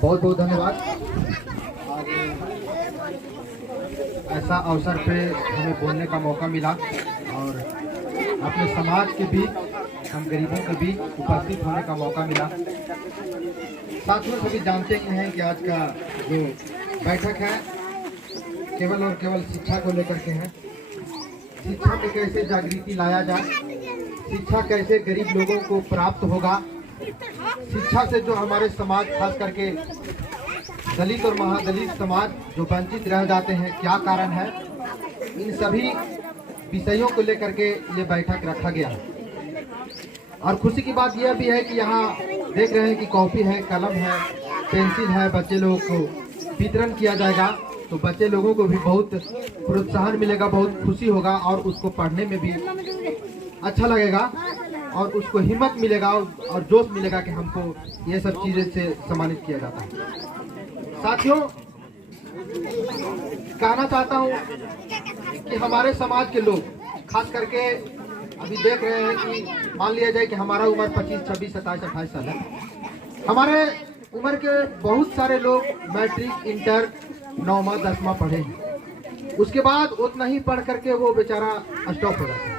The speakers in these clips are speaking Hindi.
बहुत बहुत धन्यवाद। ऐसा अवसर पे हमें बोलने का मौका मिला और अपने समाज के बीच, हम गरीबों के बीच उपस्थित होने का मौका मिला। साथियों, सभी जानते ही हैं कि आज का जो बैठक है केवल और केवल शिक्षा को लेकर के है। शिक्षा में कैसे जागृति लाया जाए, शिक्षा कैसे गरीब लोगों को प्राप्त होगा, शिक्षा से जो हमारे समाज खास करके दलित और महादलित समाज जो वंचित रह जाते हैं, क्या कारण है, इन सभी विषयों को लेकर के ये बैठक रखा गया है। और खुशी की बात यह भी है कि यहाँ देख रहे हैं कि कॉपी है, कलम है, पेंसिल है, बच्चे लोगों को वितरण किया जाएगा। तो बच्चे लोगों को भी बहुत प्रोत्साहन मिलेगा, बहुत खुशी होगा और उसको पढ़ने में भी अच्छा लगेगा और उसको हिम्मत मिलेगा और जोश मिलेगा कि हमको ये सब चीज़ें से सम्मानित किया जाता है। साथियों, कहना चाहता हूँ कि हमारे समाज के लोग खास करके अभी देख रहे हैं कि मान लिया जाए कि हमारा उम्र 25, 26, 27, 28 साल है। हमारे उम्र के बहुत सारे लोग मैट्रिक, इंटर, 9वां 10वां पढ़े हैं। उसके बाद उतना ही पढ़ करके वो बेचारा स्टॉप हो जाता है।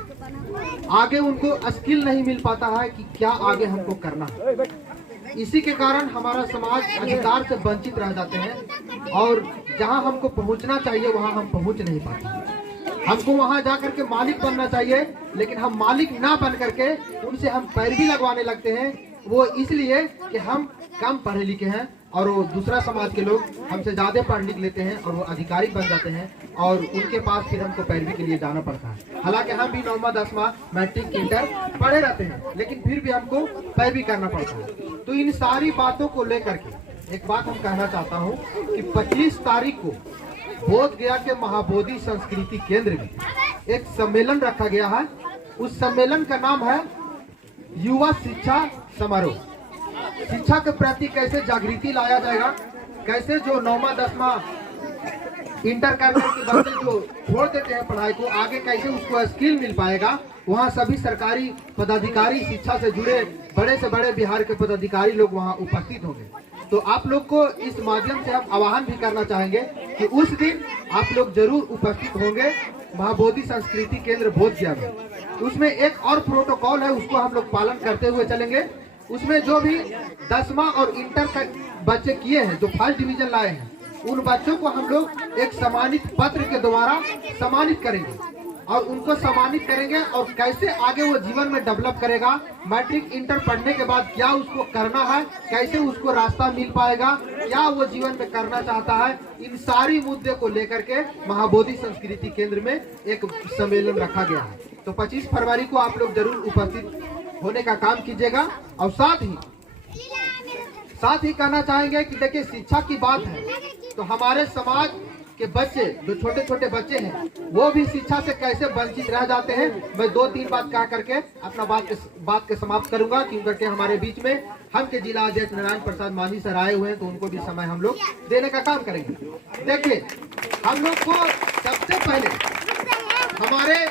आगे उनको स्किल नहीं मिल पाता है कि क्या आगे हमको करना है। इसी के कारण हमारा समाज अधिकार से वंचित रह जाते हैं और जहां हमको पहुंचना चाहिए वहां हम पहुंच नहीं पाते। हमको वहां जा करके मालिक बनना चाहिए, लेकिन हम मालिक ना बन करके उनसे हम पैरवी लगवाने लगते हैं। वो इसलिए कि हम कम पढ़े लिखे हैं और वो दूसरा समाज के लोग हमसे ज़्यादा पढ़ लिख लेते हैं और वो अधिकारी बन जाते हैं और उनके पास फिर हमको पैरवी के लिए जाना पड़ता है। हालांकि हम भी 9वां 10वां मैट्रिक, इंटर पढ़े रहते हैं, लेकिन फिर भी हमको पैरवी करना पड़ता है। तो इन सारी बातों को लेकर के एक बात हम कहना चाहता हूँ कि 25 तारीख को बोध गया के महाबोधि संस्कृति केंद्र में एक सम्मेलन रखा गया है। उस सम्मेलन का नाम है युवा शिक्षा समारोह। शिक्षा के प्रति कैसे जागृति लाया जाएगा, कैसे जो 9वां 10वां इंटर करने के बच्चे जो छोड़ देते हैं पढ़ाई को, आगे कैसे उसको स्किल मिल पाएगा। वहाँ सभी सरकारी पदाधिकारी, शिक्षा से जुड़े बड़े से बड़े बिहार के पदाधिकारी लोग वहाँ उपस्थित होंगे। तो आप लोग को इस माध्यम से हम आह्वान भी करना चाहेंगे कि उस दिन आप लोग जरूर उपस्थित होंगे महाबोधि संस्कृति केंद्र बोधगया में। उसमें एक और प्रोटोकॉल है, उसको हम लोग पालन करते हुए चलेंगे। उसमें जो भी 10वां और इंटर का बच्चे किए हैं, जो फर्स्ट डिवीजन लाए हैं, उन बच्चों को हम लोग एक सम्मानित पत्र के द्वारा सम्मानित करेंगे और उनको सम्मानित करेंगे और कैसे आगे वो जीवन में डेवलप करेगा, मैट्रिक, इंटर पढ़ने के बाद क्या उसको करना है, कैसे उसको रास्ता मिल पाएगा, क्या वो जीवन में करना चाहता है, इन सारी मुद्दे को लेकर के महाबोधि संस्कृति केंद्र में एक सम्मेलन रखा गया है। तो 25 फरवरी को आप लोग जरूर उपस्थित होने का काम कीजिएगा। और साथ ही कहना चाहेंगे कि देखिए, शिक्षा की बात है तो हमारे समाज के बच्चे जो छोटे छोटे बच्चे हैं वो भी शिक्षा से कैसे वंचित रह जाते हैं। मैं 2-3 बात कह करके अपना बात के समाप्त करूंगा, क्योंकि हमारे बीच में हम के जिला अध्यक्ष नारायण प्रसाद मांझी सर आए हुए हैं, तो उनको भी समय हम लोग देने का काम करेंगे। देखिए, हम लोग को सबसे पहले हमारे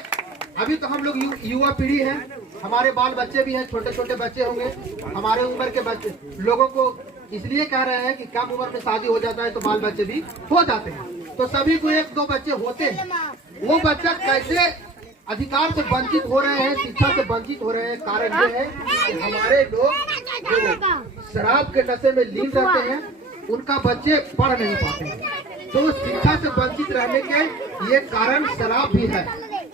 अभी तो हम लोग युवा पीढ़ी है, हमारे बाल बच्चे भी हैं, छोटे छोटे बच्चे होंगे। हमारे उम्र के बच्चे लोगों को इसलिए कह रहे हैं कि कम उम्र में शादी हो जाता है तो बाल बच्चे भी हो जाते हैं। तो सभी को 1-2 बच्चे होते हैं। वो बच्चा कैसे अधिकार से वंचित हो रहे हैं, शिक्षा से वंचित हो रहे हैं, कारण ये है कि हमारे लोग जो शराब के नशे में लीन रहते हैं, उनका बच्चे पढ़ नहीं पाते हैं। तो शिक्षा से वंचित रहने के ये कारण शराब भी है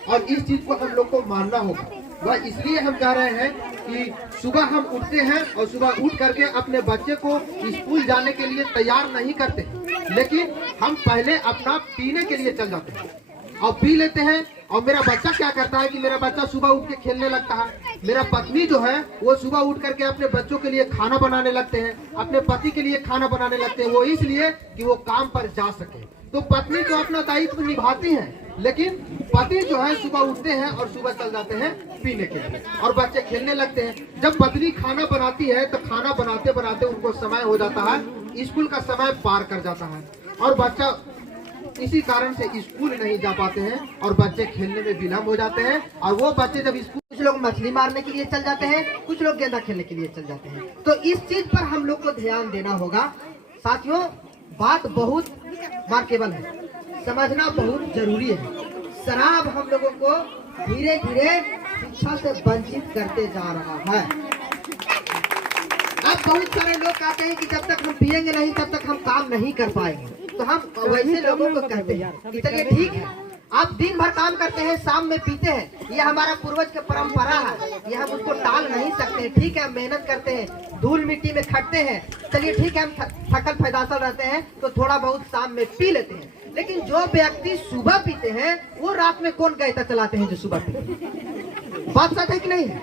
और इस चीज को हम लोग को मानना होगा। वह इसलिए हम कह रहे हैं कि सुबह हम उठते हैं और सुबह उठ करके अपने बच्चे को स्कूल जाने के लिए तैयार नहीं करते, लेकिन हम पहले अपना पीने के लिए चल जाते हैं और पी लेते हैं। और मेरा बच्चा क्या करता है कि मेरा बच्चा सुबह उठ के खेलने लगता है। मेरा पत्नी जो है वो सुबह उठ करके अपने बच्चों के लिए खाना बनाने लगते हैं, अपने पति के लिए खाना बनाने लगते हैं, वो इसलिए कि वो काम पर जा सके। तो पत्नी तो अपना दायित्व निभाती है, लेकिन पति जो है सुबह उठते हैं और सुबह चल जाते हैं पीने के लिए और बच्चे खेलने लगते हैं। जब पत्नी खाना बनाती है तो खाना बनाते बनाते उनको समय हो जाता है, स्कूल का समय पार कर जाता है और बच्चा इसी कारण से स्कूल नहीं जा पाते हैं और बच्चे खेलने में विलम्ब हो जाते हैं। और वो बच्चे जब स्कूल, कुछ लोग मछली मारने के लिए चल जाते हैं, कुछ लोग गेंदा खेलने के लिए चल जाते हैं। तो इस चीज पर हम लोग को ध्यान देना होगा। साथियों, बात बहुत मार्केबल है, समझना बहुत जरूरी है। शराब हम लोगों को धीरे धीरे शिक्षा से वंचित करते जा रहा है। अब बहुत सारे लोग कहते हैं कि जब तक हम पिएंगे नहीं तब तक हम काम नहीं कर पाएंगे, तो हम वैसे लोगों को कहते हैं कि चलिए ठीक है, आप दिन भर काम करते हैं, शाम में पीते हैं, ये हमारा पूर्वज की परंपरा है, ये हम उसको टाल नहीं सकते। ठीक है, हम मेहनत करते हैं, धूल मिट्टी में खटते हैं, चलिए ठीक है, हम थकल फैदासल रहते हैं तो थोड़ा बहुत शाम में पी लेते हैं। लेकिन जो व्यक्ति सुबह पीते हैं वो रात में कौन कहता चलाते हैं जो सुबह पीते हैं? बात सच है कि नहीं है?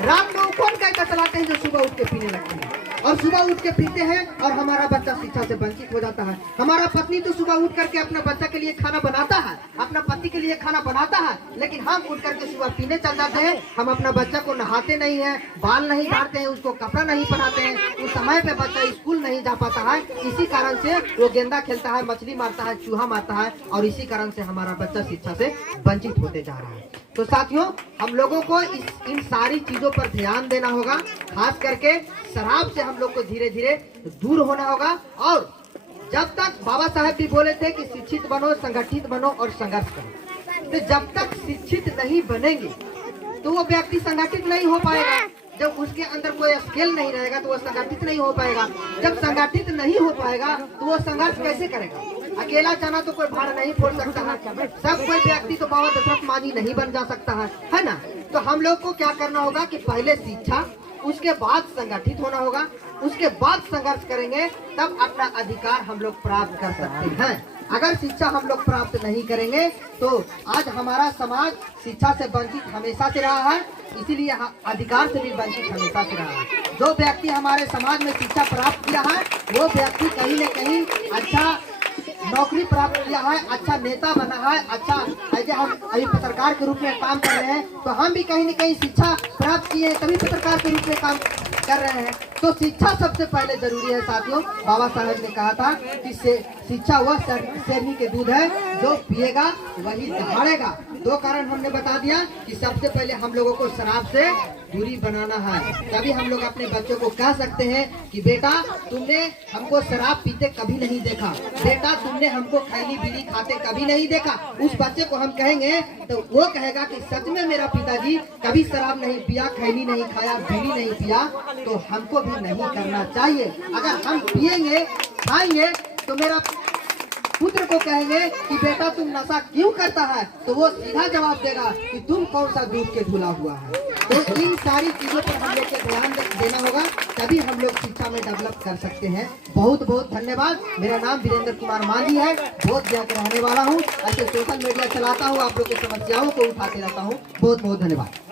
रात में कौन कहता चलाते हैं जो सुबह उठ के पीने लगते हैं, और सुबह उठ के पीते हैं और हमारा बच्चा शिक्षा से वंचित हो जाता है। हमारा पत्नी तो सुबह उठ करके अपने बच्चा के लिए खाना बनाता है, अपना पति के लिए खाना बनाता है, लेकिन हम उठ करके सुबह पीने चल जाते हैं। हम अपना बच्चा को नहाते नहीं है, बाल नहीं काटते हैं, उसको कपड़ा नहीं पहनाते हैं, उस समय पे बच्चा स्कूल नहीं जा पाता है। इसी कारण से वो गेंदा खेलता है, मछली मारता है, चूहा मारता है, और इसी कारण से हमारा बच्चा शिक्षा से वंचित होते जा रहा है। तो साथियों, हम लोगों को इन सारी चीजों पर ध्यान देना होगा, खास करके शराब से हम लोग को धीरे धीरे दूर होना होगा। और जब तक बाबा साहब भी बोले थे कि शिक्षित बनो, संगठित बनो और संघर्ष करो, तो जब तक शिक्षित नहीं बनेंगे तो वो व्यक्ति संगठित नहीं हो पाएगा। जब उसके अंदर कोई स्किल नहीं रहेगा तो वो संगठित नहीं हो पाएगा। जब संगठित नहीं हो पाएगा तो वो संघर्ष कैसे करेगा? अकेला चना तो कोई भाड़ नहीं फोड़ सकता है, सब कोई व्यक्ति तो बाबा दशरथ मांझी नहीं बन जा सकता है ना? तो हम लोग को क्या करना होगा कि पहले शिक्षा, उसके बाद संगठित होना होगा, उसके बाद संघर्ष करेंगे, तब अपना अधिकार हम लोग प्राप्त कर सकते हैं। अगर शिक्षा हम लोग प्राप्त नहीं करेंगे तो आज हमारा समाज शिक्षा से वंचित हमेशा से रहा है, इसीलिए अधिकार से भी वंचित हमेशा से रहा है। जो व्यक्ति हमारे समाज में शिक्षा प्राप्त किया है वो व्यक्ति कहीं न कहीं अच्छा नौकरी प्राप्त किया है, अच्छा नेता बना है, अच्छा ऐसे हम अभी पत्रकार के रूप में काम कर रहे हैं, तो हम भी कहीं न कहीं शिक्षा प्राप्त किए हैं तभी पत्रकार के रूप में काम कर रहे हैं। तो शिक्षा सबसे पहले जरूरी है साथियों। बाबा साहब ने कहा था कि शिक्षा वह शेरनी के दूध है, जो पिएगा वही दहाड़ेगा। दो कारण हमने बता दिया कि सबसे पहले हम लोगों को शराब से दूरी बनाना है, तभी हम लोग अपने बच्चों को कह सकते हैं कि बेटा तुमने हमको शराब पीते कभी नहीं देखा, बेटा तुमने हमको खैनी बीड़ी खाते कभी नहीं देखा। उस बच्चे को हम कहेंगे तो वो कहेगा कि सच में मेरा पिताजी कभी शराब नहीं पिया, खैनी नहीं खाया, बीड़ी नहीं पिया, तो हमको भी नहीं करना चाहिए। अगर हम पिएंगे खाएंगे तो मेरा पुत्र को कहेंगे कि बेटा तुम नशा क्यों करता है, तो वो सीधा जवाब देगा कि तुम कौन सा दूध के धुला हुआ है। तो इन सारी चीजों पर हम लोग को ध्यान देना होगा, तभी हम लोग शिक्षा में डेवलप कर सकते हैं। बहुत बहुत धन्यवाद। मेरा नाम वीरेंद्र कुमार मांझी है, बहुत जगह रहने वाला हूँ, ऐसे सोशल मीडिया चलाता हूँ, आप लोग की समस्याओं को उठाते रहता हूँ। बहुत बहुत धन्यवाद।